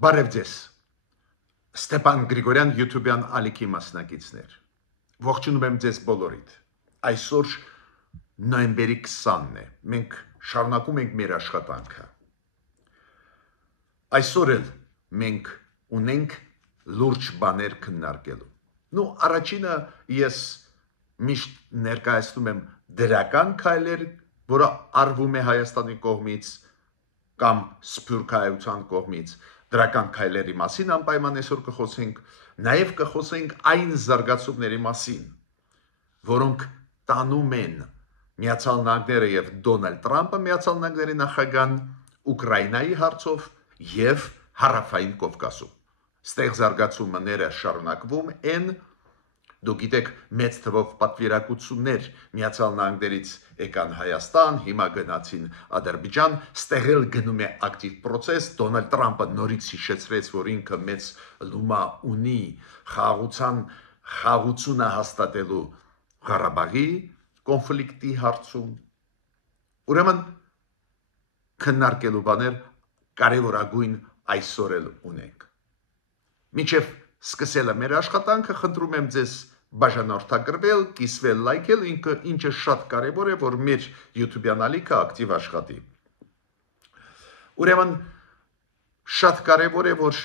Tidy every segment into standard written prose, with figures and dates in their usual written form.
Բարև ձեզ, Ստեփան Գրիգորյան YouTube-յան ալիքի մասնակիցներ, ողջունում եմ ձեզ բոլորիդ, այսօր նոյեմբերի 20-ն է, մենք շարունակում ենք մեր աշխատանքը, այսօր էլ մենք ունենք լուրջ բաներ քննարկելու, առաջինը ես միշտ ներկայացնում եմ դրական քայլեր, որը արվում է Հայաստանի կողմից կամ Սփյուռքահայության կողմից, դրական քայլերի մասին անպայման այսօր կխոսենք, նաև կխոսենք այն զարգացումների մասին, որոնք տանում են Միացյալ Նահանգները եւ Դոնալդ Տրամպը Միացյալ Նահանգների նախագահան Ուկրաինայի հարցով եւ Հարավային Կովկասում։ Ստեղ զարգացումները շարունակվում են, դուք գիտեք, մեծ թվով պատվիրակություններ Միացյալ Նահանգներից եկան Հայաստան, հիմա գնացին Ադրբեջան, ստեղ էլ գնում է ակտիվ process, Դոնալդ Տրամպը նորից հիշեցրեց, որ ինքը մեծ լումա ունի խաղաղությունը հաստատելու Ղարաբաղի կոնֆլիկտի հարցում։ Ուրեմն քննարկելու բաներ կարևորագույն այսօր էլ ունենք։ Մինչև սկսելը մեր աշխատանքը, խնդրում եմ ձեզ բաժանորդագրվել, կիսվել, լայքել, ինչը շատ կարևոր է, որ մեր YouTube-յան ալիքը ակտիվ աշխատի։ Ուրեմն շատ կարևոր է, որ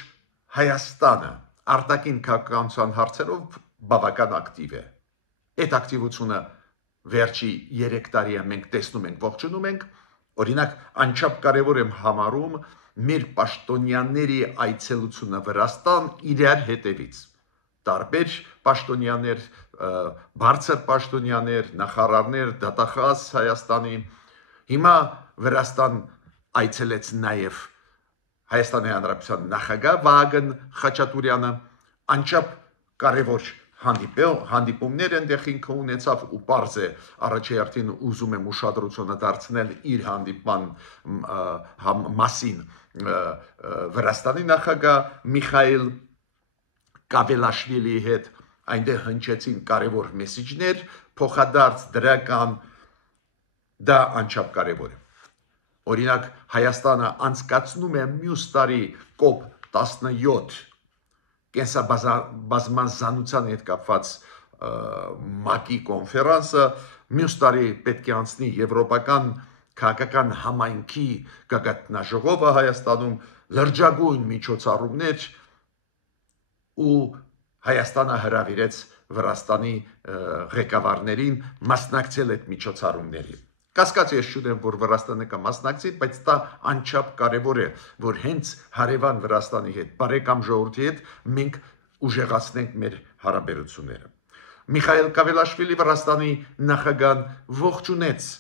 Հայաստանը արտաքին քաղաքականության հարցերով բավական ակտիվ է։ Այդ ակտիվությունը վերջի 3 տարի մենք տեսնում ենք, ողջունում ենք, օրինակ անչափ կարևոր եմ համարում մեր պաշտոնյաների այցելությունը Վրաստան իրար հետևից։ Տարբեր պաշտոնյաներ, բարձր պաշտոնյաներ, նախարարներ, դատախազ Հայաստանի, հիմա Վրաստան այցելեց նաև Հայաստանի Հանրապետության նախագահ Վահագն Խաչատուրյանը, անչափ կարևոր հանդիպումներ այնտեղ ինքը ունեցավ ու պարզ է առաջերտին ուզում եմ ուշադրությունը դարձնել իր հանդիպման մասին Վրաստանի նախագահ Միխայիլ Կավելաշվիլիի հետ, այնտեղ հնչեցին կարևոր մեսիջներ, փոխադարձ դրական, դա անչափ կարևոր է։ Օրինակ Հայաստանը անցկացնում է մյուս տարի COP17 կենսաբազմազանության հետ կապված ՄԱԿ-ի կոնֆերանսը, մյուս տարի պետք է անցնի եվրոպական քաղաքական համայնքի գագաթնաժողովը Հայաստանում, լրջագույն միջոցառումներ ու Հայաստանը հրավիրեց Վրաստանի ղեկավարներին մասնակցել այդ միջոցառումներին։ Կասկած ես չունեմ, որ Վրաստանը կմասնակցի, բայց դա անչափ կարևոր է, որ հենց հարևան Վրաստանի հետ, բարեկամ ժողովրդի հետ մենք ուժեղացնենք մեր հարաբերությունները։ Միխայիլ Կավելաշվիլի Վրաստանի նախագահան ողջունեց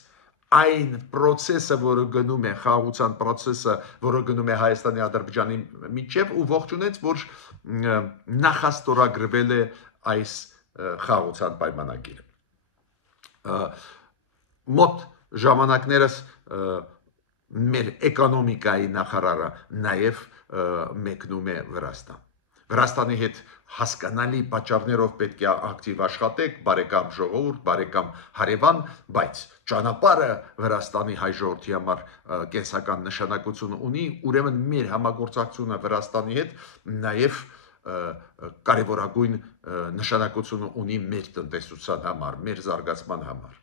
այն process-ը, որը գնում է խաղաղության process-ը, որը գնում է Հայաստանի Ադրբեջանի միջև ու ողջունեց, որ նախաստորագրվել է այս խաղաղության պայմանագիրը։ Մոտ ժամանակներս մեր էկոնոմիկայի նախարարը նաև մեկնում է Վրաստան։ Վրաստանի հետ հասկանալի պատճառներով պետք է ակտիվ աշխատեք, բարեկամ ժողովուրդ, բարեկամ հարևան, բայց ճանապարհը Վրաստանի հայ ժողովրդի համար կենսական նշանակություն ունի, ուրեմն մեր համագործակցությունը Վրաստանի հետ նաև կարևորագույն նշանակություն ունի մեր տնտեսության համար, մեր զարգացման համար։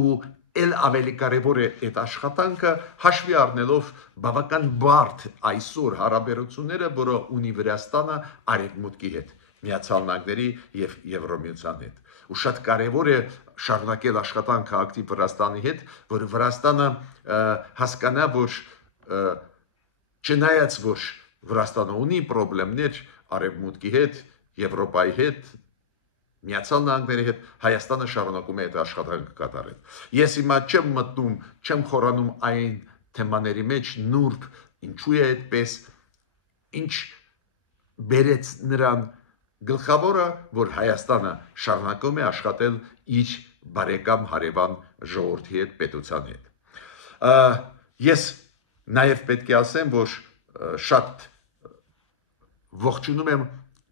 Ու էլ ավելի կարևոր է այդ աշխատանքը հաշվի առնելով բավական բարդ այսօր հարաբերությունները, որը ունի Վրաստանը Արևմուտքի հետ, Միացյալ Նահանգների եւ Եվրոմիության հետ։ Ու շատ կարևոր է շարունակել աշխատանքը ակտիվ Վրաստանի հետ, որ Վրաստանը հասկանա, որ չնայած որ Վրաստանը ունի խնդիրներ Արևմուտքի հետ, Եվրոպայի հետ, Միացյալ Նահանգների հետ, Հայաստանը շարունակում է այդ աշխատանքը կատարել։ Ես հիմա չեմ մտնում, չեմ խորանում այն թեմաների մեջ, նուրբ, ինչու է այդպես, ինչ բերեց նրան, գլխավորը, որ Հայաստանը շարունակում է աշխատել իր բարեկամ հարևան ժողովրդի հետ, պետության հետ։ Ես նաև պետք է ասեմ, որ շատ ողջունում եմ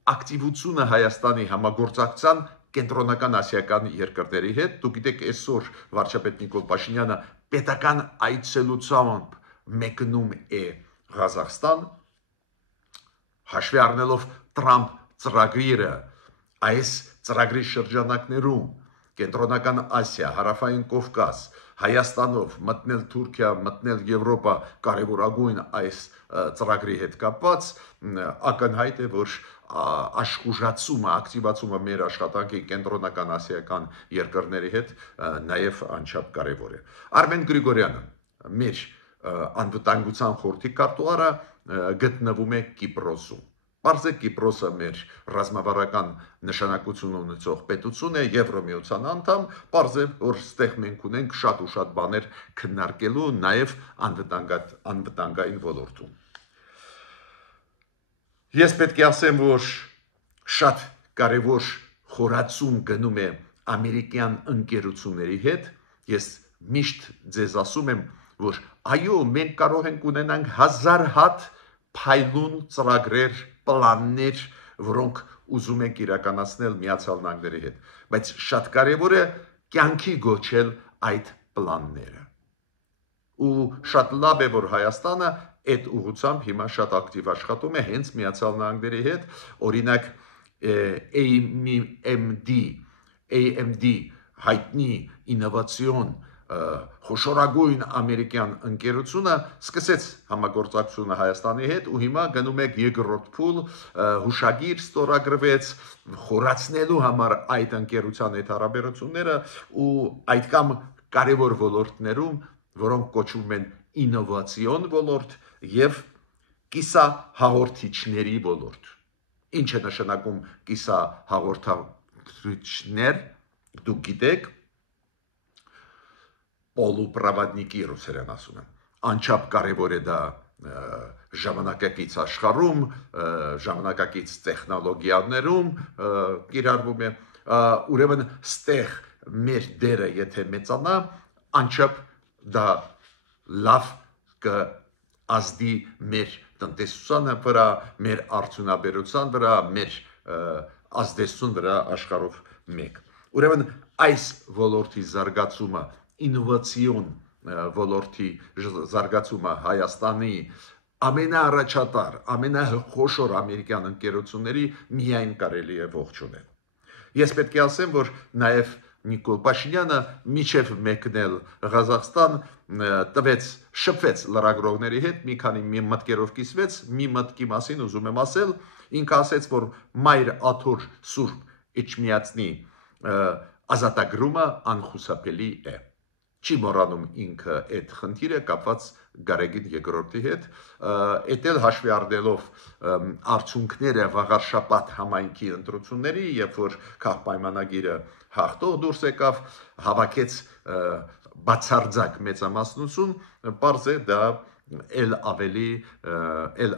ակտիվությունը Հայաստանի համագործակցության կենտրոնական ասիական երկրների հետ։ Դուք գիտեք, այսօր վարչապետ Նիկոլ Փաշինյանը պետական այցելությամբ մեկնում է Ղազախստան, հաշվի առնելով Տրամփ ծրագրերը, այս ծրագրի շրջանակներում Կենտրոնական Ասիա, Հարավային Կովկաս, Հայաստանով մտնել Թուրքիա, մտնել Եվրոպա կարևորագույն այս ծրագրի հետ կապված ակնհայտ է, որ աշխուժացումը, ակտիվացումը մեր աշխատանքի կենտրոնական ասիական երկրների հետ նաև անչափ կարևոր է։ Արմեն Գրիգորյանը, մեր անվտանգության խորհրդի քարտուղարը, գտնվում է Կիպրոսում։ Պարզ է Կիպրոսը մեր ռազմավարական նշանակություն ունեցող պետություն է, Եվրոմիության անդամ, պարզ է, որ ստեղ մենք ունենք շատ ու շատ բաներ քննարկելու նաև անվտանգային ոլորտում։ Ես պետք է ասեմ, որ շատ կարևոր խորացում գնում է ամերիկյան ընկերությունների հետ, ես միշտ ձեզ ասում եմ, որ այո, մենք կարող ենք ունենանք 1000 հատ փայլուն ծրագրեր, պլաններ, որոնք ուզում ենք իրականացնել Միացյալ Նահանգների հետ, բայց շատ կարևոր է կյանքի գոչել այդ պլանները։ Ու շատ լավ է, որ Հայաստանը այդ ուղղությամբ հիմա շատ ակտիվ աշխատում է հենց Միացյալ Նահանգների հետ, օրինակ AMD հայտնի ինովացիոն խոշորագույն ամերիկյան ընկերությունը սկսեց համագործակցությունը Հայաստանի հետ ու հիմա գնում եք երկրորդ փուլ, հուշագիր ստորագրվեց խորացնելու համար այդ ընկերության հետ հարաբերությունները ու այդքան կարևոր ոլորտներում, որոնք կոչվում են ինովացիոն ոլորտ եւ կիսահաղորդիչների ոլորտ։ Ինչ է նշանակում կիսահաղորդիչներ, դուք գիտեք, Պոլուպրավադնիկի ռուսերեն ասում են։ Անչափ կարևոր է դա ժամանակակից աշխարհում, ժամանակակից տեխնոլոգիաներում կիրառվում է, ուրեմն ստեղ մեր դերը եթե մեծանա, անչափ դա լավ կազդի մեր տնտեսության վրա, մեր արդյունաբերության վրա, մեր ազդեցության վրա աշխարհով մեկ։ Ուրեմն այս ոլորտի զարգացումը ինովացիոն ոլորտի զարգացումը Հայաստանի ամենաառաջատար, ամենախոշոր ամերիկյան ընկերությունների միայն կարելի է ողջունել։ Ես պետք է ասեմ, որ նաև Նիկոլ Փաշինյանը միջև մեկնել Ղազախստան շփվեց լրագրողների հետ, մի քանի մտքերով կիսվեց, մի մտքի մասին ուզում եմ ասել, ինքը ասեց, որ Մայր Աթոր Սուրբ Էջմիածնի ազատագրումը անխուսափելի է։ Չի մոռանում ինքը այդ խնդիրը կապված Գարեգին երկրորդի հետ, էդ էլ հաշվի առնելով արդյունքները վաղար շաբաթ համայնքի ընտրությունների, երբ որ քաղաքապայմանագիրը հաղթող դուրս եկավ, հավաքեց բացարձակ մեծամասնություն, պարզ է դա էլ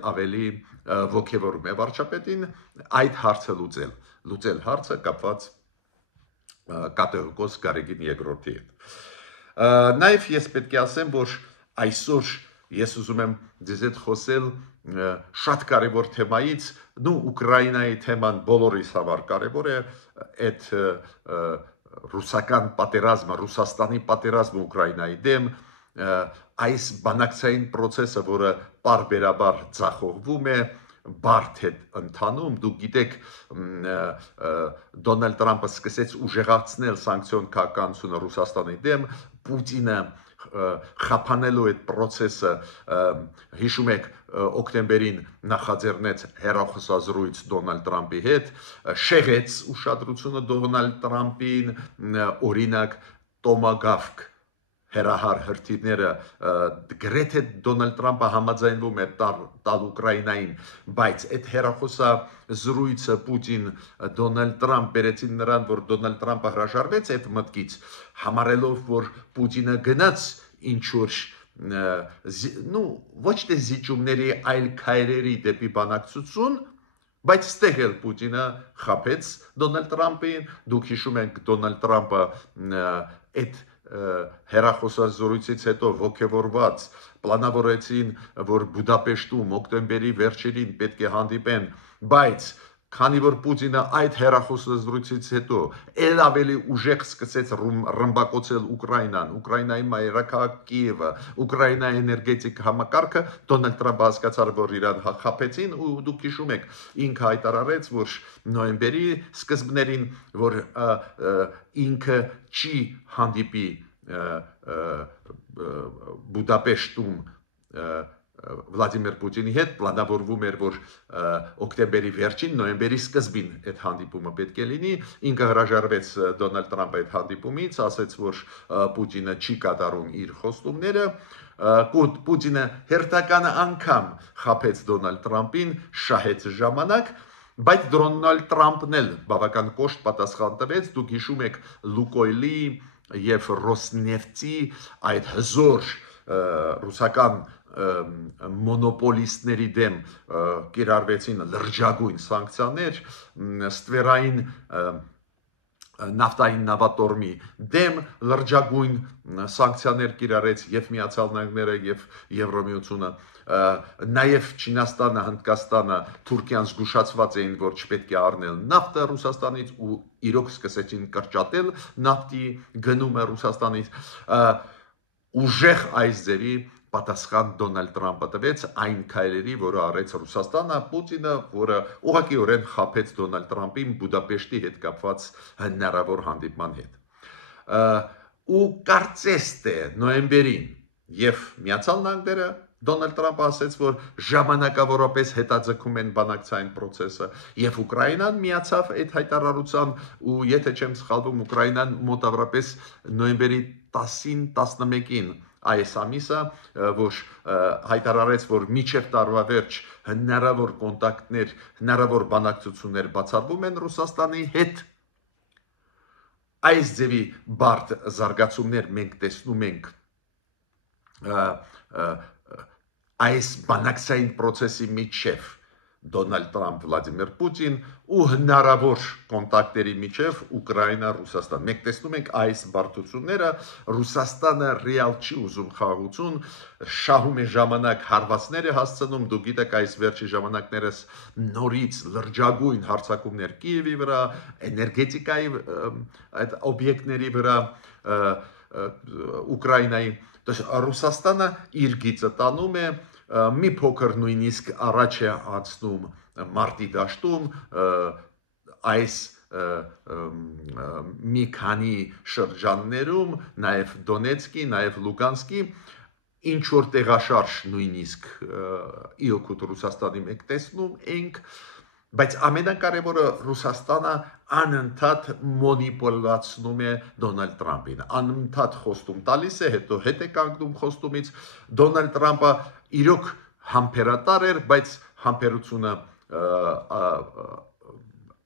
ավելի ոգևորում է վարչապետին այդ հարցը լուծել հարցը կապված կատողիկոս Գարեգին երկրորդի հետ։ Նաև ես պետք է ասեմ, որ այսօր ես ուզում եմ ձեզ հետ խոսել շատ կարևոր թեմայից, Ուկրաինայի թեման բոլորիս համար կարևոր է, այդ ռուսական պատերազմը, Ռուսաստանի պատերազմը Ուկրաինայի դեմ, այս բանակցային process-ը, որը պարբերաբար ձախողվում է, բարդ է ընթանում, դուք գիտեք, Դոնալդ Տրամպը սկսեց ուժեղացնել սանկցիոն քաղաքականությունը Ռուսաստանի դեմ, Պուտինը խափանելու այդ process-ը, հիշում եք, օկտեմբերին նախաձեռնեց հեռախոսազրույց Դոնալդ Տրամպի հետ, շեղեց ուշադրությունը Դոնալդ Տրամպին, օրինակ Տոմագավկ հերահար հրթիռները գրեթե Դոնալդ Տրամպը համաձայնվում է տալ Ուկրաինային, բայց այդ հեռախոսազրույցը Պուտին Դոնալդ Տրամպ բերեցին նրան, որ Դոնալդ Տրամպը հրաժարվեց այդ մտքից, համարելով, որ Պուտինը գնաց ինչ-որ ոչ թե զիջումների, այլ քայլերի դեպի բանակցություն, բայց ստեղ էլ Պուտինը խաբեց Դոնալդ Տրամպին, դուք հիշում եք Դոնալդ Տրամպը այդ հեռախոսազրույցից հետո ոգևորված պլանավորեցին, որ Բուդապեշտում օկտեմբերի վերջերին պետք է հանդիպեն, բայց քանի որ Պուտինը այդ հերախոսազրույցից հետո ել ավելի ուժեղ սկսեց ռմբակոծել Ուկրաինան, Ուկրաինայի մայրաքաղաք Կիևը, Ուկրաինայի էներգետիկ համակարգը, Դոնալդ Թրամփը հասկացավ, որ իրան խաբեցին ու դուք հիշում եք, ինքը հայտարարեց, որ նոյեմբերի սկզբներին, որ ինքը չի հանդիպի Բուդապեշտում Վլադիմիր Պուտինի հետ, պլանավորվում էր, որ օկտեմբերի վերջին, նոյեմբերի սկզբին այդ հանդիպումը պետք է լինի, ինքը հրաժարվեց Դոնալդ Թրամփի այդ հանդիպումից, ասաց, որ Պուտինը չի կատարում իր խոստումները, Պուտինը հերթական անգամ խաբեց Դոնալդ Թրամփին, շահեց ժամանակ, բայց Դոնալդ Թրամփն էլ բավական կոշտ պատասխան տվեց, դուք հիշում եք Լուկոյլի եւ Ռոսնեֆտի այդ հզոր ռուսական մոնոպոլիստների դեմ կիրառվեցին լրջագույն սանկցիաներ, ստվերային նավթային նավատորմի դեմ լրջագույն սանկցիաներ կիրառեց եւ Միացյալ Նահանգները եւ Եվրամիությունը, նաեւ Չինաստանը, Հնդկաստանը, Թուրքիան զգուշացված էին, որ չպետք է առնել նավթը Ռուսաստանից ու իրոք սկսեցին կրճատել նավթի գնումը Ռուսաստանից, ուժեղ այս ձևի պատասխան Դոնալդ Թրամփը տվեց այն քայլերի, որը արեց Ռուսաստանը, Պուտինը, որը ուղղակիորեն խաբեց Դոնալդ Թրամփին Բուդապեշտի հետ կապված հնարավոր հանդիպման հետ։ Ու կարծես թե նոյեմբերին եւ Միացյալ Նահանգները Դոնալդ Թրամփը ասաց, որ ժամանակավորապես հետաձգում են բանակցային process-ը եւ Ուկրաինան միացավ այդ հայտարարության ու եթե չեմ սխալվում Ուկրաինան մոտավորապես նոյեմբերի 10-ին 11-ին այս ամիսը, որ հայտարարեց, որ միջև տարվա վերջ հնարավոր կոնտակտներ, հնարավոր բանակցություններ բացառվում են Ռուսաստանի հետ, այս ձևի բարդ զարգացումներ մենք տեսնում ենք այս բանակցային process-ի միջև Դոնալդ Թրամփ, Վլադիմիր Պուտին ու հնարավոր կոնտակտերի միջև Ուկրաինա, Ռուսաստան։ Մենք տեսնում ենք այս բարդությունները, Ռուսաստանը ռեալ չի ուզում խաղաղություն, շահում է ժամանակ հարվածներ է հասցնում, դուք գիտեք այս վերջի ժամանակներս նորից լրջագույն հարձակումներ Կիևի վրա, էներգետիկայի այդ օբյեկտների վրա, Ուկրաինայի, Ռուսաստանը իր գիծը տանում է, մի փոքր նույնիսկ առաջ է անցնում մարտի դաշտում այս մի քանի շրջաններում, նաև Դոնեցկի, նաև Լուգանսկի, ինչ որ տեղաշարժ նույնիսկ իօքուտ Ռուսաստանի մենք տեսնում ենք, բայց ամենակարևորը Ռուսաստանը անընդհատ մոնիպոլացնում է Դոնալդ Թրամփին, անընդհատ խոստում տալիս է, հետո հետ է կանգնում խոստումից, Դոնալդ Թրամփը իրոք համբերատար էր, բայց համբերությունը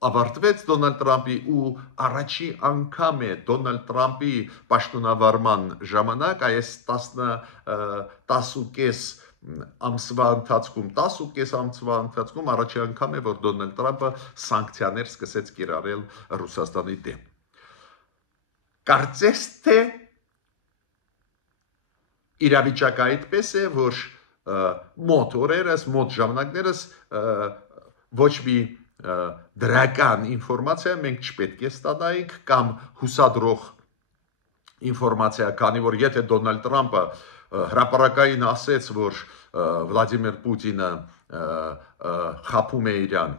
ավարտվեց Դոնալդ Թրամփի ու առաջի անգամ է Դոնալդ Թրամփի պաշտոնավարման ժամանակ այս 10.5 ամսվա ընթացքում առաջի անգամ է, որ Դոնալդ Թրամփը սանկցիաներ սկսեց կիրառել Ռուսաստանի դեմ։ Կարծես թե իրավիճակը այդպես է, որ մոտ օրերս, մոտ ժամանակներս ոչ մի դրական ինֆորմացիա մենք չպետք է ստանայինք կամ հուսադրող ինֆորմացիա, քանի որ եթե Դոնալդ Թրամփը հրապարակային ասեց, որ Վլադիմիր Պուտինը խաբում է իրան,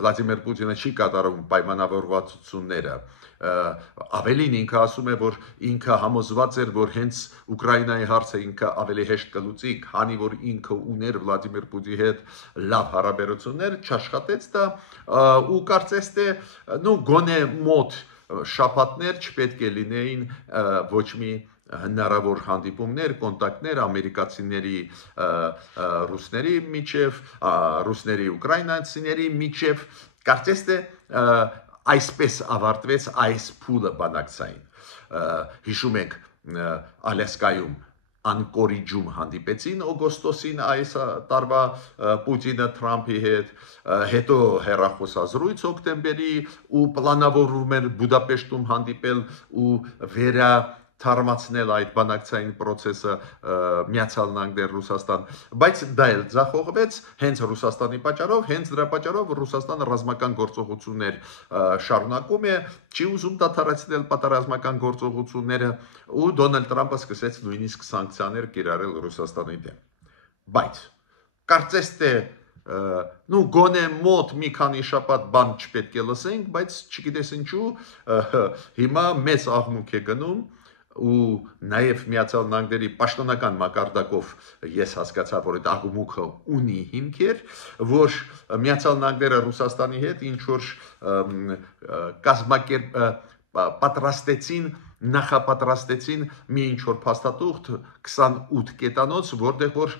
Վլադիմիր Պուտինը չի կատարում պայմանավորվածությունները, ավելին ինքը ասում է, որ ինքը համոզված էր, որ հենց Ուկրաինայի հարցը ինքը ավելի հեշտ կլուծի, քանի որ ինքը ուներ Վլադիմիր Պուտինի հետ լավ հարաբերություններ, չաշխատեց դա ու կարծես թե գոնե մոտ շաբաթներ չպետք է լինեին ոչ մի հնարավոր հանդիպումներ, կոնտակտներ ամերիկացիների, ռուսների միջև, ռուսների ուկրաինացիների միջև, կարծես թե այսպես ավարտվեց այս փուլը բանակցային։ Հիշում եք Ալյասկայում Անկորիջում հանդիպեցին օգոստոսին այս տարվա Պուտինը Թրամփի հետ, հետո հեռախոսազրույց օկտեմբերի ու պլանավորվում էր Բուդապեշտում հանդիպել ու թարմացնել այդ բանակցային process-ը Միացյալ Նահանգներ Ռուսաստան, բայց դա էլ ձախողվեց հենց Ռուսաստանի պատճառով, հենց դրա պատճառով Ռուսաստանը ռազմական գործողություններ շարունակում է, չի ուզում դադարեցնել պատերազմական գործողությունները ու Դոնալդ Տրամպը սկսեց նույնիսկ սանկցիաներ կիրառել Ռուսաստանի դեմ։ Բայց կարծես թե գոնե մոտ մի քանի շաբաթ բան չպետք է լսենք, բայց չգիտես ինչու հիմա մեծ աղմուկ է գնում ու նաև Միացյալ Նահանգների պաշտոնական մակարդակով ես հասկացա, որ այդ աղմուկը ունի հիմքեր, որ Միացյալ Նահանգները Ռուսաստանի հետ ինչ որ նախապատրաստեցին մի ինչ որ փաստաթուղթ 28 կետանոց, որտեղ որ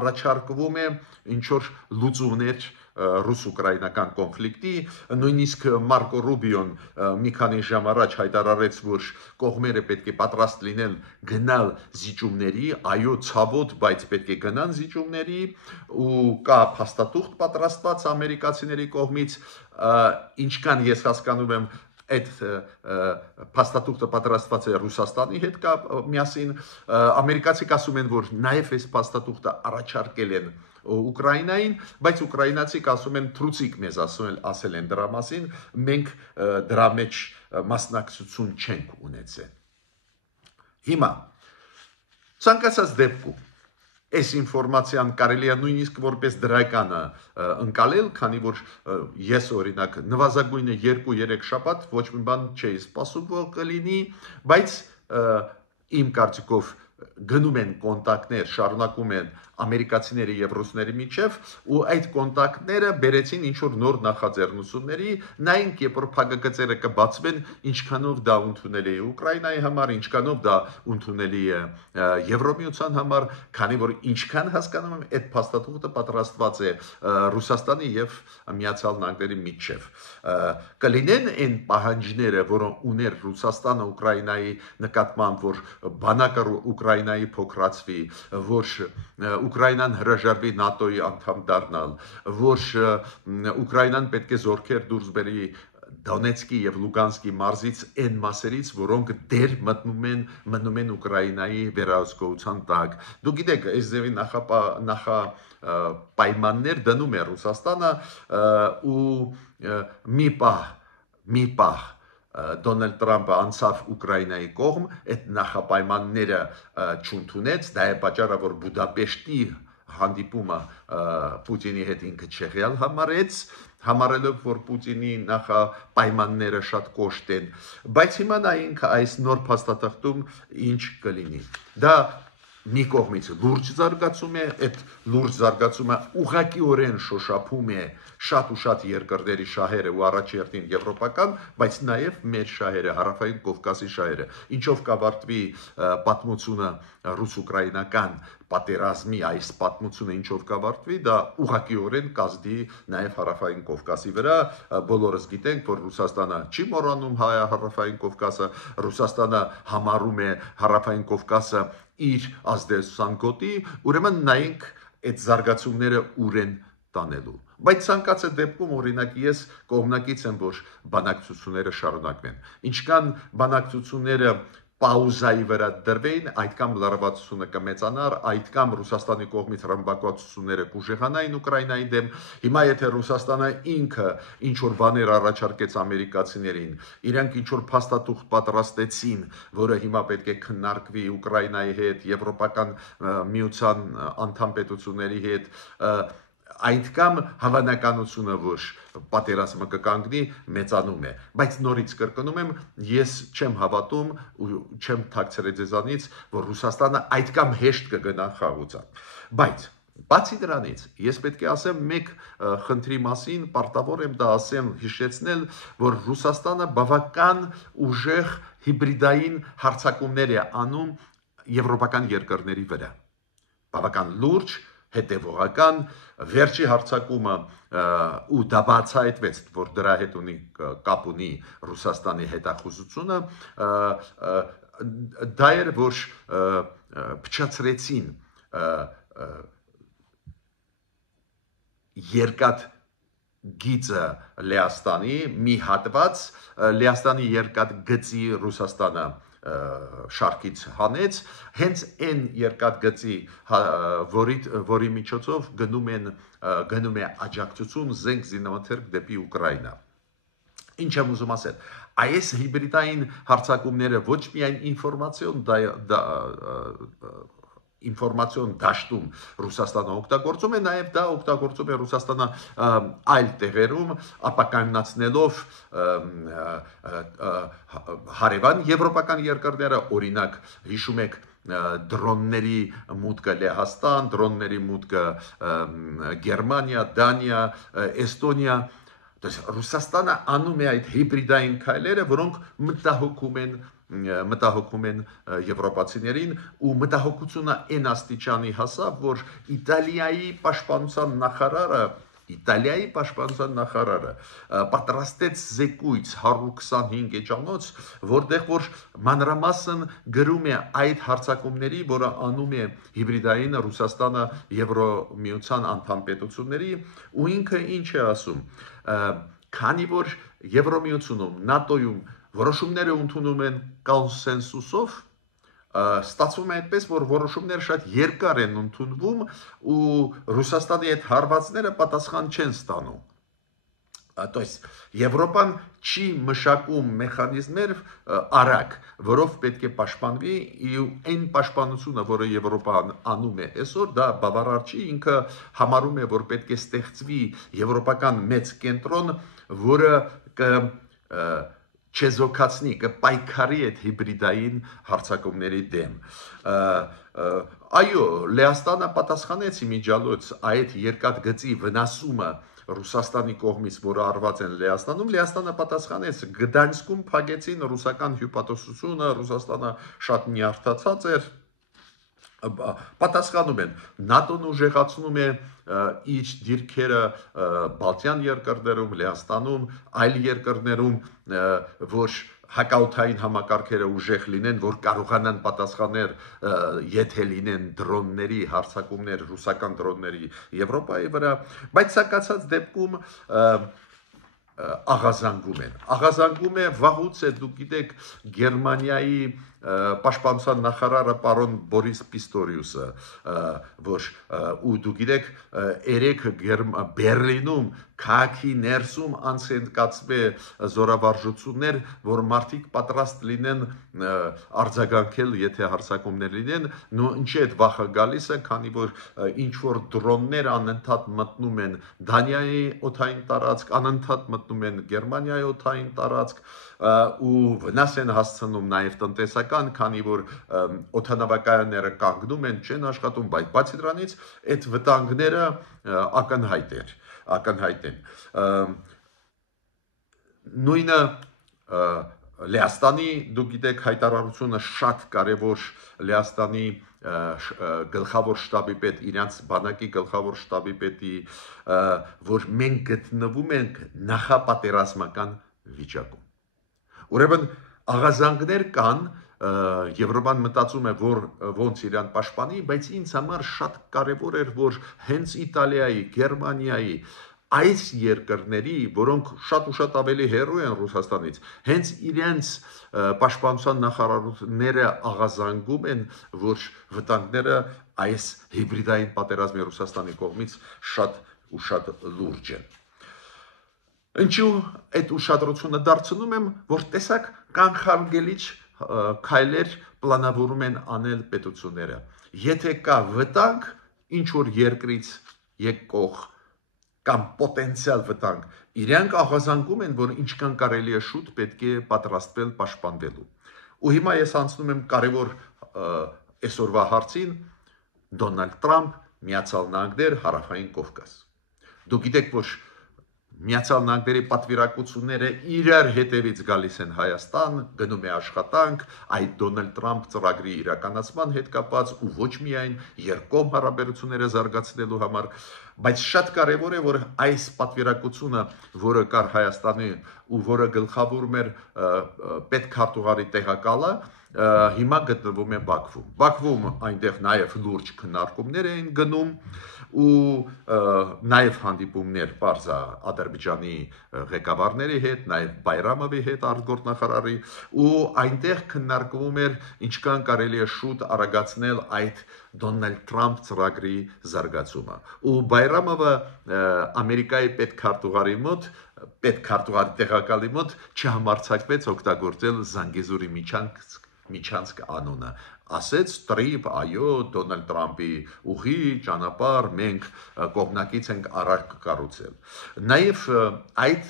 առաջարկվում է ինչ որ լուծումներ ռուս-ուկրաինական կոնֆլիկտի, նույնիսկ Մարկո Ռուբիոն մի քանի ժամ առաջ հայտարարեց, որ կողմերը պետք է պատրաստ լինեն գնալ զիջումների, այո, ցավոտ, բայց պետք է գնան զիջումների ու կա փաստաթուղթ պատրաստված ամերիկացիների կողմից, ինչքան ես հասկանում եմ այդ փաստաթուղթը պատրաստված է Ռուսաստանի հետ միասին, ամերիկացիք ասում են, որ նաև այս փաստաթուղթը առաջարկել են Ուկրաինային, բայց ուկրաինացիք ասում են թրուցիկ մեզ ասել են դրա մասին, մենք դրա մեջ մասնակցություն չենք ունեցել։ Հիմա ցանկացած դեպքում այս ինֆորմացիան կարելի է նույնիսկ որպես դրականը ընկալել, քանի որ ես օրինակ նվազագույնը 2-3 շաբաթ ոչ մի բան չէի սպասում, որ կլինի, բայց իմ կարծիքով գնում են կոնտակտներ, շարունակում են ամերիկացիների եւ ռուսների միջև ու այդ կոնտակտները բերեցին ինչ որ նոր նախաձեռնությունների, նայենք երբ որ փակագծերը կբացվեն, ինչքանով դա ընդունելի է Ուկրաինայի համար, ինչքանով դա ընդունելի է Եվրոմիության համար, քանի որ ինչքան հասկանում եմ, այդ փաստաթուղթը պատրաստված է Ռուսաստանի եւ Միացյալ Նահանգների միջև։ Կլինեն այն պահանջները, որոնք ուներ Ռուսաստանը Ուկրաինայի նկատմամբ, որ բանակը Ուկրաինայի փոքրացվի, որ Ուկրաինան հրաժարվի ՆԱՏՕ-ի անդամ դառնալ, որ Ուկրաինան պետք է զորքեր դուրս բերի Դոնեցկի եւ Լուգանսկի մարզից այն մասերից, որոնք դեր մտնում են Ուկրաինայի վերահսկողության տակ։ Դու գիտեք, այս ձևի պայմաններ դնում է Ռուսաստանը ու մի պահ Դոնալդ Տրամպը անցավ Ուկրաինայի կողմ, այդ նախապայմանները չընդունեց, դա է պատճառը, որ Բուդապեշտի հանդիպումը Պուտինի հետ ինքը չեղյալ համարելով, որ Պուտինի նախապայմանները շատ կոշտ են, բայց հիմա նայենք այս նոր փաստաթղթում ինչ կլինի։ Դա մի կողմից լուրջ զարգացում է, այդ լուրջ զարգացումը ուղղակիորեն շոշափում է շատ ու շատ երկրների շահերը ու առաջերտին եվրոպական, բայց նաև մեր շահերը, Հարավային Կովկասի շահերը, ինչով կավարտվի պատմությունը ռուս-ուկրաինական պատերազմի այս պատմությունը ինչով կավարտվի, դա ուղղակիորեն կազդի նաև Հարավային Կովկասի վրա, բոլորս գիտենք, որ Ռուսաստանը չի մոռանում Հարավային Կովկասը, Ռուսաստանը համարում է Հարավային Կովկասը իր ազդեցության գոտի, ուրեմն նայենք այդ զարգացումները ուր են տանելու։ Բայց ցանկացած դեպքում օրինակ ես կողմնակից եմ, որ բանակցությունները շարունակվեն։ Ինչքան բանակցությունները պաուզայի վրա դրվեն, այդքան լարվածությունը կմեծանար, այդքան Ռուսաստանի կողմից ռմբակոծությունները կուժեղանային Ուկրաինայի դեմ։ Հիմա եթե Ռուսաստանը ինքը ինչ որ բաներ առաջարկեց ամերիկացիներին, իրանք ինչ որ փաստաթուղթ պատրաստեցին, որը հիմա պետք է քննարկվի Ուկրաինայի հետ, Եվրոպական միության անդամ պետությունների հետ, այդքան հավանականությունը, որ պատերազմը կկանգնի, մեծանում է, բայց նորից կրկնում եմ, ես չեմ հավատում ու չեմ թաքցրել ձեզանից, որ Ռուսաստանը այդքան հեշտ կգնա խաղաղության։ Բայց բացի դրանից, ես պետք է ասեմ մեկ խնդրի մասին, պարտավոր եմ դա ասեմ, հիշեցնել, որ Ռուսաստանը բավական ուժեղ հիբրիդային հարձակումներ է անում եվրոպական երկրների վրա, բավական լուրջ, հետևողական, վերջի հարձակումը ու դա բացահայտվեց, որ դրա հետ կապ ունի Ռուսաստանի հետախուզությունը, դա էր, որ փչացրեցին երկաթ գիծը Լեհաստանի մի հատված Լեհաստանի երկաթ գծի Ռուսաստանը շարքից հանեց, հենց այն երկաթ գծի, որի միջոցով գնում է աջակցություն զենք զինամթերք դեպի Ուկրաինա։ Ինչ եմ ուզում ասել, այս հիբրիդային հարձակումները ոչ միայն ինֆորմացիոն դաշտում Ռուսաստանը օգտագործում է, նաև դա օգտագործում է Ռուսաստանը այլ տեղերում, ապականացնելով հարևան եվրոպական երկրները, օրինակ հիշում եք դրոնների մուտքը Լեհաստան, դրոնների մուտքը Գերմանիա, Դանիա, Էստոնիա, Ռուսաստանը անում է այդ հիբրիդային քայլերը, որոնք մտահոգում են եվրոպացիներին ու մտահոգությունը այն աստիճանի հասավ, որ Իտալիայի պաշտպանության նախարարը պատրաստեց զեկույց 125 էջանոց, որտեղ որ մանրամասն գրում է այդ հարձակումների, որը անում է հիբրիդային Ռուսաստանը Եվրոմիության անդամ պետությունների, ու ինքը ինչ է ասում, քանի որ Եվրոմիությունում, ՆԱՏՕ-ում որոշումները ընդունում են կոնսենսուսով, ստացվում է այդպես, որ որոշումները շատ երկար են ընդունվում ու Ռուսաստանի այդ հարվածները պատասխան չեն ստանում։ То есть Եվրոպան չի մշակում մեխանիզմներ արագ, որով պետք է պաշտպանվի, ու այն պաշտպանությունը, որը Եվրոպան անում է այսօր, դա բավարար չի, ինքը համարում է, որ պետք է ստեղծվի եվրոպական մեծ կենտրոն, որը չեզոքացնի, կպայքարի այդ հիբրիդային հարձակումների դեմ։ Այո, Լեհաստանը պատասխանեց իմիջիալոց այդ երկաթ գծի վնասումը Ռուսաստանի կողմից, որը արված են Լեհաստանում, Լեհաստանը պատասխանեց, Գդանսկում փակեցին ռուսական հյուպատոսությունը, Ռուսաստանը շատ նյարդացած էր, պատասխանում են, ՆԱՏՕ-ն ուժեղացնում է իր դիրքերը Բալթյան երկրներում, Լեհաստանում, այլ երկրներում, որ հակաօդային համակարգերը ուժեղ լինեն, որ կարողանան պատասխանել, եթե լինեն դրոնների հարձակումներ, ռուսական դրոնների Եվրոպայի վրա, բայց ցանկացած դեպքում աղազանգում է վաղուց է, դուք գիտեք, Գերմանիայի պաշտպանության նախարարը պարոն Բորիս Պիստորիուսը, ու դուք գիտեք, երեք Բերլինում քաղաքի ներսում անցկացվել զորավարժություններ, որ մարդիկ պատրաստ լինեն արձագանքել, եթե հարձակումներ լինեն, ինչի այդ վախը գալիս է, քանի որ ինչ որ դրոններ անընդհատ մտնում են Դանիայի օդային տարածք, անընդհատ մտնում են Գերմանիայի օդային տարածք ու վնաս են հասցնում նաև տնտեսական, քանի որ օդանավակայանները կանգնում են, չեն աշխատում, բայց բացի դրանից այդ վտանգները ակնհայտ են։ Նույնը Լեհաստանի, դուք գիտեք, հայտարարությունը շատ կարևոր Լեհաստանի գլխավոր շտաբի պետ, իրանց բանակի գլխավոր շտաբի պետի, որ մենք գտնվում ենք նախապատերազմական վիճակում։ Ուրեմն աղազանգներ կան, Եվրոպան մտածում է, որ ոնց իրան պաշտպանի, բայց ինձ համար շատ կարևոր էր, որ հենց Իտալիայի, Գերմանիայի, այս երկրների, որոնք շատ ու շատ ավելի հեռու են Ռուսաստանից, հենց իրենց պաշտպանության նախարարությունները աղազանգում են, որ վտանգները այս հիբրիդային պատերազմի Ռուսաստանի կողմից շատ լուրջ են։ Ինչու այդ ուշադրությունը դարձնում եմ, որ տեսակ կանխարգելիչ քայլեր պլանավորում են անել պետությունները։ Եթե կա վտանգ, ինչ որ երկրից եկող կամ պոտենցիալ վտանգ, իրենք աղազանգում են, որ ինչքան կարելի է շուտ պետք է պատրաստվել պաշտպանվելու։ Ու հիմա ես անցնում եմ կարևոր այսօրվա հարցին, Դոնալդ Տրամփ, Միացյալ Նահանգներ, Հարավային Կովկաս։ Դուք գիտեք, որ Միացյալ Նահանգների պատվիրակությունները իրար հետևից գալիս են Հայաստան, գնում է աշխատանք այդ Դոնալդ Տրամփ ծրագրի իրականացման հետ կապված ու ոչ միայն երկկողմ հարաբերությունները զարգացնելու համար, բայց շատ կարևոր է, որ այս պատվիրակությունը, որը կար Հայաստանի ու որը գլխավորում էր պետքարտուղարի տեղակալը, հիմա գտնվում է Բաքվում։ Բաքվում այնտեղ նաև լուրջ քննարկումներ էին գնում ու նաև հանդիպումներ բարձա Ադրբեջանի ղեկավարների հետ, նաև Բայրամովի հետ արտգործնախարարի ու այնտեղ քննարկվում էր ինչքան կարելի է շուտ արագացնել այդ Դոնալդ Թրամփ ծրագրի զարգացումը։ Ու Բայրամովը Ամերիկայի պետքարտուղարի տեղակալի մոտ չհամարձակվեց օգտագործել Զանգեզուրի միջանցք անունը, ասեց տրիպ, այո, Դոնալդ Թրամփի ուղի, ճանապարհ, մենք կողմնակից ենք արագ կառուցել։ Նաև այդ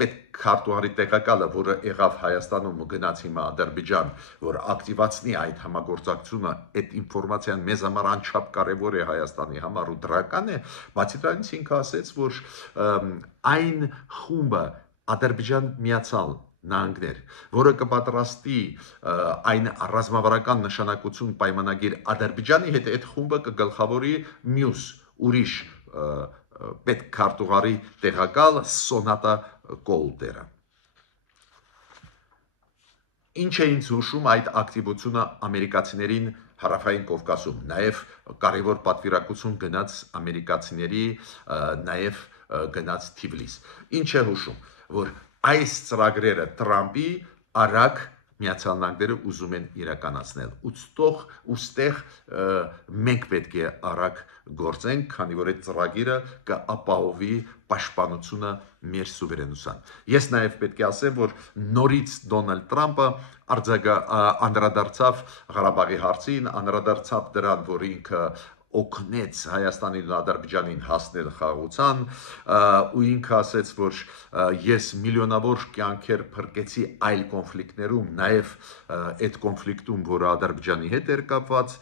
պետքարտուղարի տեղակալը, որը եղավ Հայաստանում ու գնաց հիմա Ադրբեջան, որ ակտիվացնի այդ համագործակցությունը, այդ ինֆորմացիան մեզ համար անչափ կարևոր է Հայաստանի համար ու դրական է, բացի դրանից ինքը ասեց, որ այն խումբը Ադրբեջան Միացյալ Նահանգներ, որը կպատրաստի այն ռազմավարական նշանակություն պայմանագիր Ադրբեջանի հետ, այդ խումբը կգլխավորի մյուս ուրիշ պետքարտուղարի տեղակալ Սոնատա Կոլտերը։ Ինչ է ինձ հուշում այդ ակտիվությունը ամերիկացիներին Հարավային Կովկասում, նաև կարևոր պատվիրակություն գնաց ամերիկացիների, նաև գնաց Թիֆլիս։ Ինչ է հուշում, որ այս ծրագրերը Թրամփի արագ Միացյալ Նահանգները ուզում են իրականացնել։ Ուստեղ մենք պետք է արագ գործենք, քանի որ այդ ծրագիրը կապահովի պաշտպանությունը մեր սուվերենության։ Ես նաև պետք է ասեմ, որ նորից Դոնալդ Թրամփը անդրադարձավ Ղարաբաղի հարցին, անդրադարձավ դրան, որ ինքը օգնեց Հայաստանին ու Ադրբեջանին հասնել խաղաղության, ու ինքը ասեց, որ ես միլիոնավոր կյանքեր փրկեցի այլ կոնֆլիկտներում, նաև այդ կոնֆլիկտում, որը Ադրբեջանի հետ էր կապված,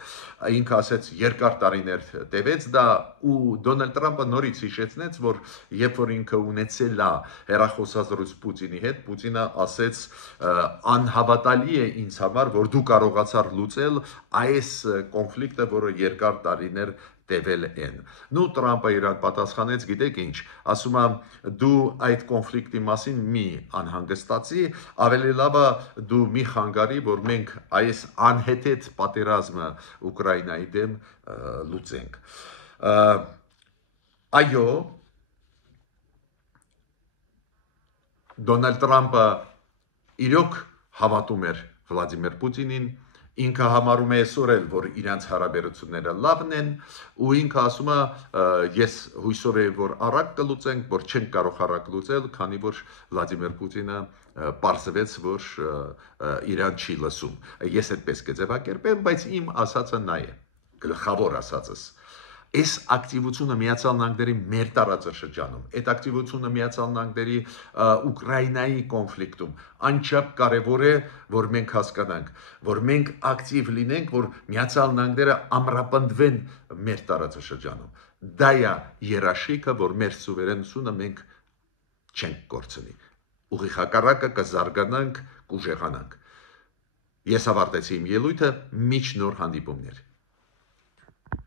ինքը ասեց երկար տարիներ տևեց դա, ու Դոնալդ Թրամփը նորից հիշեցնեց, որ երբ որ ինքը ունեցել է հեռախոսազրույց Պուտինի հետ, Պուտինը ասեց անհավատալի է ինձ համար, որ դու կարողացար լուծել այս կոնֆլիկտը, որը երկար տարիներ տևել են։ Նու Թրամփը իրան պատասխանեց, գիտեք ինչ, ասում է դու այդ կոնֆլիկտի մասին մի անհանգստացի, ավելի լավ է դու մի խանգարի, որ մենք այս անհեթեթ պատերազմը Ուկրաինայի դեմ լուծենք։ Այո, Դոնալդ Թրամփը իրոք հավատում էր Վլադիմիր Պուտինին, ինքը համարում է այսօր էլ, որ իրանց հարաբերությունները լավն են, ու ինքը ասում է, ես հույսով եմ, որ արագ կլուծենք, որ չենք կարող արագ լուծել, քանի որ Վլադիմիր Պուտինը պարզվեց, որ իրան չի լսում։ Ես այդպես կձևակերպեմ, բայց իմ ասածը նա է, գլխավոր ասածս։ Այս ակտիվությունը Միացյալ Նահանգների մեր տարածաշրջանում, այդ ակտիվությունը Միացյալ Նահանգների Ուկրաինայի կոնֆլիկտում անչափ կարևոր է, որ մենք հասկանանք, որ մենք ակտիվ լինենք, որ Միացյալ Նահանգները ամրապնդվեն մեր տարածաշրջանում։ Դա է երաշխիքը, որ մեր սուվերենությունը մենք չենք կորցնի։ Ուղիղ հակառակը կզարգանանք, կուժեղանանք։ Ես ավարտեցի իմ ելույթը, միջ նոր հանդիպումներ։